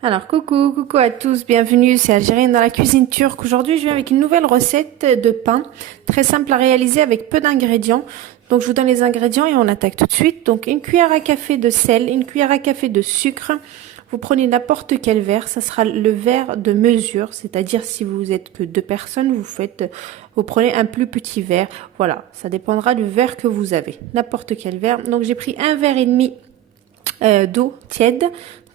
Alors, coucou à tous, bienvenue, c'est Algérienne dans la cuisine turque. Aujourd'hui, je viens avec une nouvelle recette de pain, très simple à réaliser avec peu d'ingrédients. Donc, je vous donne les ingrédients et on attaque tout de suite. Donc, une cuillère à café de sel, une cuillère à café de sucre. Vous prenez n'importe quel verre, ça sera le verre de mesure, c'est-à-dire si vous êtes que deux personnes, vous prenez un plus petit verre. Voilà, ça dépendra du verre que vous avez, n'importe quel verre. Donc, j'ai pris un verre et demi d'eau tiède.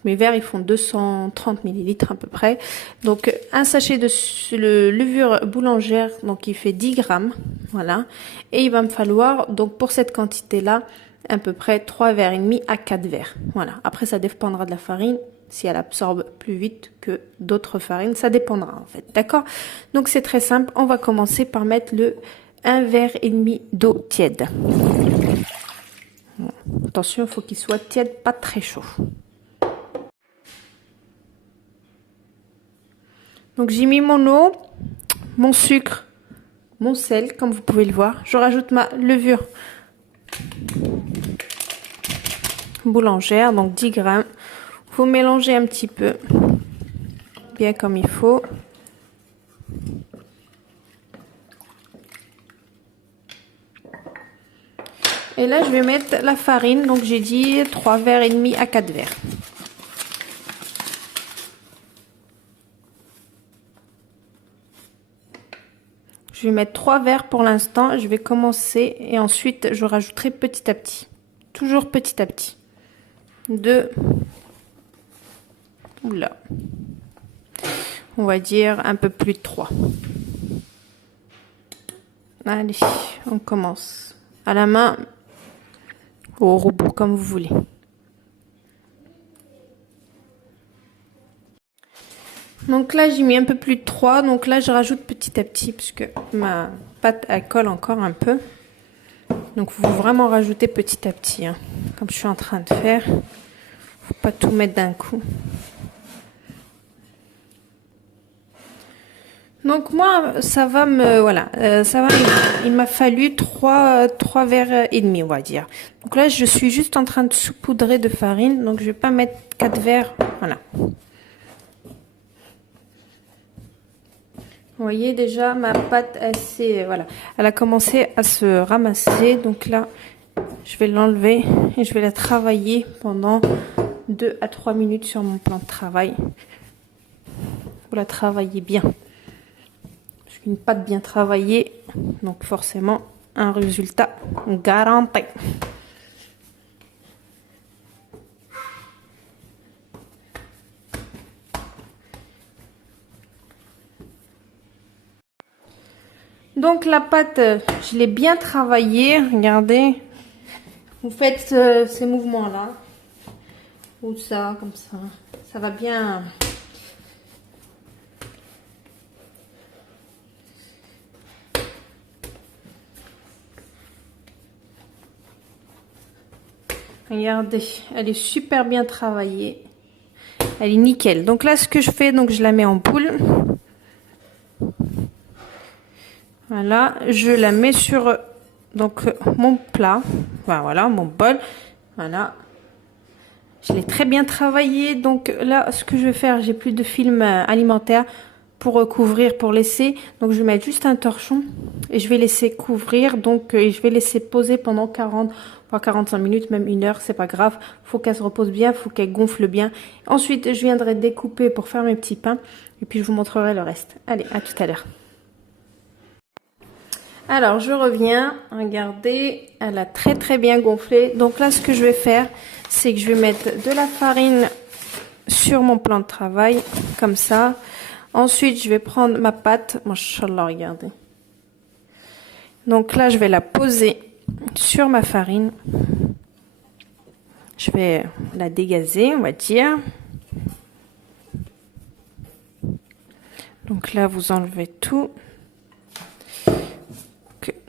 Mes verres, ils font 230 millilitres à peu près. Donc, un sachet de levure boulangère, donc il fait 10 grammes. Voilà. Et il va me falloir, donc pour cette quantité-là, à peu près 3 verres et demi à 4 verres. Voilà. Après, ça dépendra de la farine. Si elle absorbe plus vite que d'autres farines, ça dépendra en fait. D'accord? Donc, c'est très simple. On va commencer par mettre le 1 verre et demi d'eau tiède. Attention, il faut qu'il soit tiède, pas très chaud. Donc j'ai mis mon eau, mon sucre, mon sel, comme vous pouvez le voir. Je rajoute ma levure boulangère, donc 10 grammes. Vous mélangez un petit peu, bien comme il faut. Et là, je vais mettre la farine, donc j'ai dit 3 verres et demi à 4 verres. Je vais mettre 3 verres pour l'instant. Je vais commencer et ensuite je rajouterai petit à petit. Toujours petit à petit. 2. Oula. On va dire un peu plus de 3. Allez, on commence. À la main, au robot, comme vous voulez. Donc là, j'ai mis un peu plus de 3. Donc là, je rajoute petit à petit puisque ma pâte, elle colle encore un peu. Donc, il faut vraiment rajouter petit à petit, hein, comme je suis en train de faire. Faut pas tout mettre d'un coup. Donc moi, ça va me, voilà, il m'a fallu 3 verres et demi, on va dire. Donc là, je suis juste en train de saupoudrer de farine, donc je vais pas mettre 4 verres, voilà. Vous voyez déjà ma pâte, voilà, elle a commencé à se ramasser, donc là, je vais l'enlever et je vais la travailler pendant 2 à 3 minutes sur mon plan de travail. Vous la travaillez bien. Une pâte bien travaillée, donc forcément un résultat garanti. Donc la pâte, je l'ai bien travaillée, regardez. Vous faites ces mouvements-là, ou ça, comme ça va bien. Regardez, elle est super bien travaillée. Elle est nickel. Donc là, ce que je fais, donc je la mets en boule. Voilà, je la mets sur donc mon plat. Voilà, mon bol. Voilà. Je l'ai très bien travaillé. Donc là, ce que je vais faire, j'ai plus de film alimentaire pour recouvrir, pour laisser. Donc je vais mettre juste un torchon et je vais laisser couvrir. Donc je vais laisser poser pendant 40 voire 45 minutes, même 1 heure, c'est pas grave. Faut qu'elle se repose bien, faut qu'elle gonfle bien. Ensuite, je viendrai découper pour faire mes petits pains et puis je vous montrerai le reste. Allez, à tout à l'heure. Alors, je reviens. Regardez, elle a très bien gonflé. Donc là, ce que je vais faire, c'est que je vais mettre de la farine sur mon plan de travail, comme ça. Ensuite, je vais prendre ma pâte. Machallah, regardez. Donc là, je vais la poser sur ma farine. Je vais la dégazer, on va dire. Donc là, vous enlevez tout.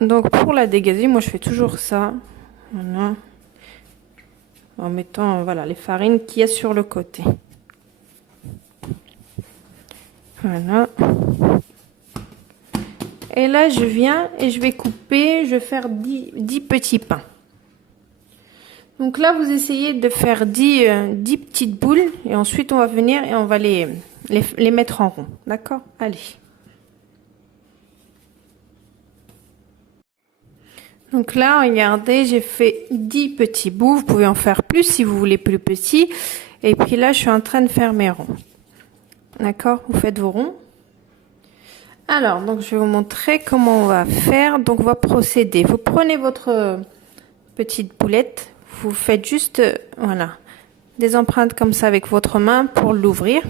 Donc pour la dégazer, moi je fais toujours ça. Voilà. En mettant voilà les farines qu'il y a sur le côté. Voilà. Et là je viens et je vais couper, je vais faire 10 petits pains. Donc là, vous essayez de faire 10 petites boules et ensuite on va venir et on va les mettre en rond. D'accord? Allez. Donc là, regardez, j'ai fait 10 petits bouts. Vous pouvez en faire plus si vous voulez plus petit. Et puis là, je suis en train de faire mes ronds. D'accord? Vous faites vos ronds. Alors, donc je vais vous montrer comment on va faire. Donc on va procéder. Vous prenez votre petite boulette. Vous faites juste, voilà, des empreintes comme ça avec votre main pour l'ouvrir.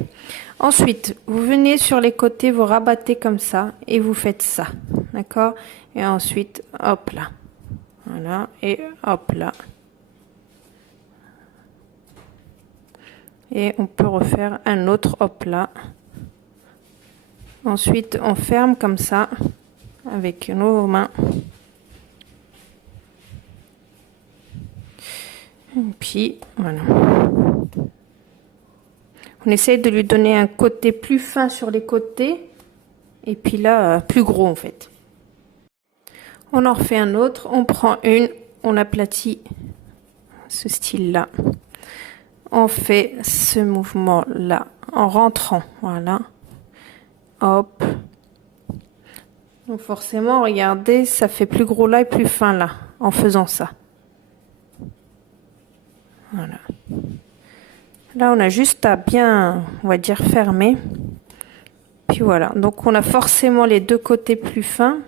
Ensuite, vous venez sur les côtés, vous rabattez comme ça et vous faites ça. D'accord? Et ensuite, hop là. Voilà, et hop là. Et on peut refaire un autre hop là. Ensuite, on ferme comme ça avec nos mains. Et puis, voilà. On essaye de lui donner un côté plus fin sur les côtés. Et puis là, plus gros en fait. On en refait un autre. On prend une, on aplatit ce style-là. On fait ce mouvement-là en rentrant. Voilà. Hop. Donc forcément, regardez, ça fait plus gros là et plus fin là, en faisant ça. Voilà. Là, on a juste à bien, on va dire, fermer. Puis voilà. Donc on a forcément les deux côtés plus fins.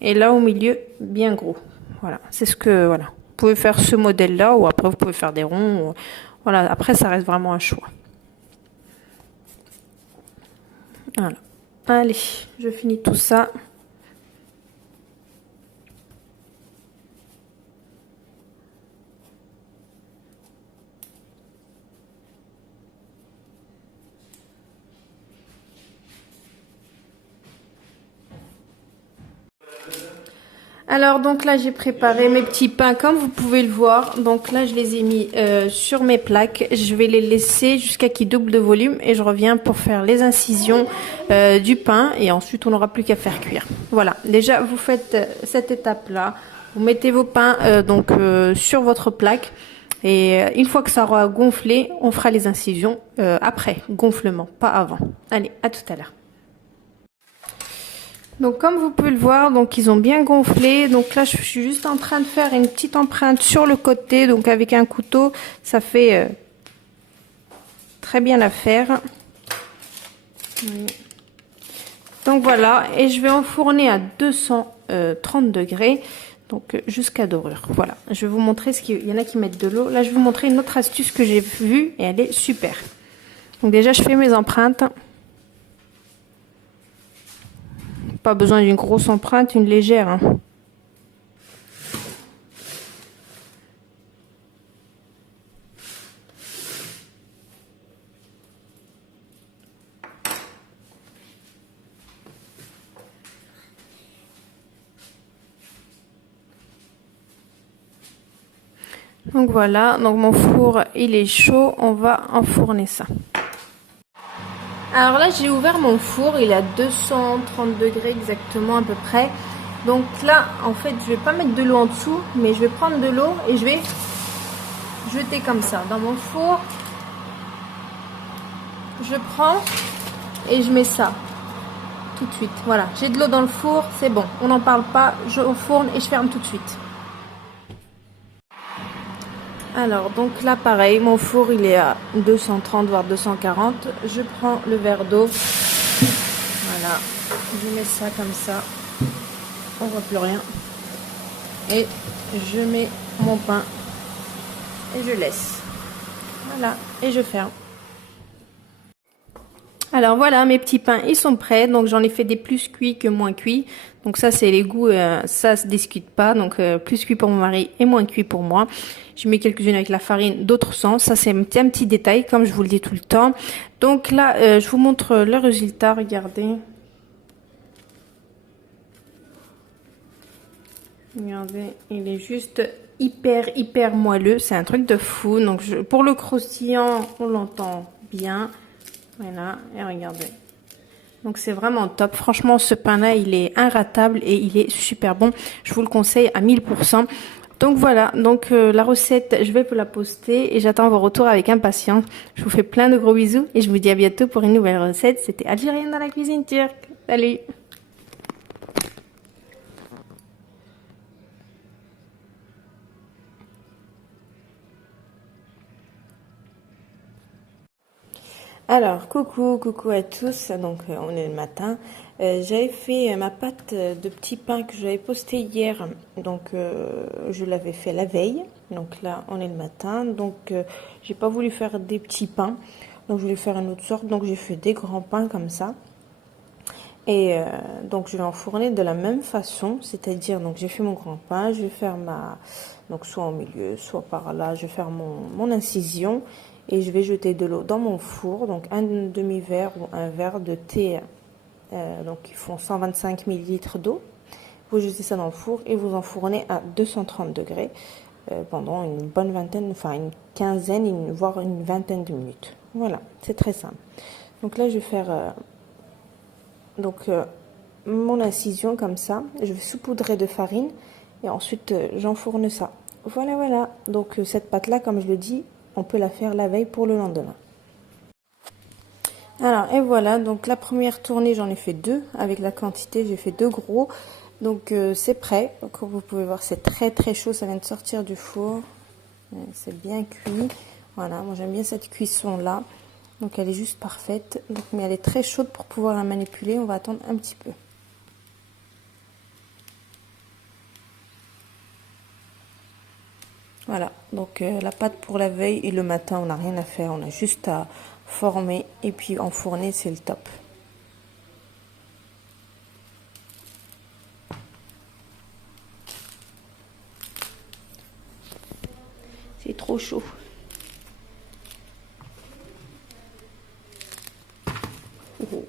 Et là, au milieu, bien gros. Voilà. C'est ce que, voilà. Vous pouvez faire ce modèle-là, ou après, vous pouvez faire des ronds. Ou, voilà. Après, ça reste vraiment un choix. Voilà. Allez, je finis tout ça. Alors donc là j'ai préparé mes petits pains comme vous pouvez le voir. Donc là je les ai mis sur mes plaques. Je vais les laisser jusqu'à qu'ils doublent de volume et je reviens pour faire les incisions du pain et ensuite on n'aura plus qu'à faire cuire. Voilà, déjà vous faites cette étape là. Vous mettez vos pains sur votre plaque et une fois que ça aura gonflé, on fera les incisions après gonflement, pas avant. Allez, à tout à l'heure. Donc comme vous pouvez le voir, donc ils ont bien gonflé. Donc là je suis juste en train de faire une petite empreinte sur le côté. Donc avec un couteau, ça fait très bien l'affaire. Donc voilà, et je vais enfourner à 230 degrés. Donc jusqu'à dorure. Voilà, je vais vous montrer ce qu'il y en a qui mettent de l'eau. Là je vais vous montrer une autre astuce que j'ai vue et elle est super. Donc déjà je fais mes empreintes. Pas besoin d'une grosse empreinte, une légère. Hein. Donc voilà, donc mon four il est chaud, on va enfourner ça. Alors là j'ai ouvert mon four, il est à 230 degrés exactement à peu près. Donc là en fait je vais pas mettre de l'eau en dessous, mais je vais prendre de l'eau et je vais jeter comme ça dans mon four. Je prends et je mets ça tout de suite. Voilà, j'ai de l'eau dans le four, c'est bon, on n'en parle pas, je enfourne et je ferme tout de suite. Alors donc là pareil, mon four il est à 230 voire 240. Je prends le verre d'eau. Voilà, je mets ça comme ça. On voit plus rien. Et je mets mon pain et je laisse. Voilà, et je ferme. Alors voilà, mes petits pains, ils sont prêts. Donc j'en ai fait des plus cuits que moins cuits. Donc ça, c'est les goûts, ça se discute pas. Donc plus cuit pour mon mari et moins cuit pour moi. Je mets quelques-unes avec la farine, d'autres sans. Ça, c'est un petit détail, comme je vous le dis tout le temps. Donc là, je vous montre le résultat. Regardez. Regardez, il est juste hyper moelleux. C'est un truc de fou. Donc pour le croustillant, on l'entend bien. Voilà, et regardez. Donc c'est vraiment top. Franchement, ce pain-là, il est inratable et il est super bon. Je vous le conseille à 1000%. Donc voilà, donc la recette, je vais vous la poster et j'attends vos retours avec impatience. Je vous fais plein de gros bisous et je vous dis à bientôt pour une nouvelle recette. C'était Algérienne dans la cuisine turque. Salut! Alors, coucou à tous. Donc, on est le matin. J'avais fait ma pâte de petits pains que j'avais posté hier. Donc, je l'avais fait la veille. Donc là, on est le matin. Donc, j'ai pas voulu faire des petits pains. Donc, je voulais faire une autre sorte. Donc, j'ai fait des grands pains comme ça. Et donc, je vais enfourner de la même façon. C'est-à-dire, donc, j'ai fait mon grand pain. Je vais faire donc, soit au milieu, soit par là. Je vais faire mon incision. Et je vais jeter de l'eau dans mon four, donc un demi-verre ou un verre de thé, donc ils font 125 millilitres d'eau. Vous jetez ça dans le four et vous enfournez à 230 degrés pendant une bonne vingtaine, enfin une quinzaine, voire une vingtaine de minutes. Voilà, c'est très simple. Donc là, je vais faire mon incision comme ça. Je vais saupoudrer de farine et ensuite j'enfourne ça. Voilà. Donc cette pâte-là, comme je le dis, on peut la faire la veille pour le lendemain. Alors, et voilà, donc la première tournée, j'en ai fait 2. Avec la quantité, j'ai fait 2 gros. Donc, c'est prêt. Comme vous pouvez voir, c'est très chaud. Ça vient de sortir du four. C'est bien cuit. Voilà, moi j'aime bien cette cuisson-là. Donc, elle est juste parfaite. Donc, mais elle est très chaude pour pouvoir la manipuler. On va attendre un petit peu. Voilà, donc la pâte pour la veille et le matin, on n'a rien à faire. On a juste à former et puis enfourner, c'est le top. C'est trop chaud. Oh.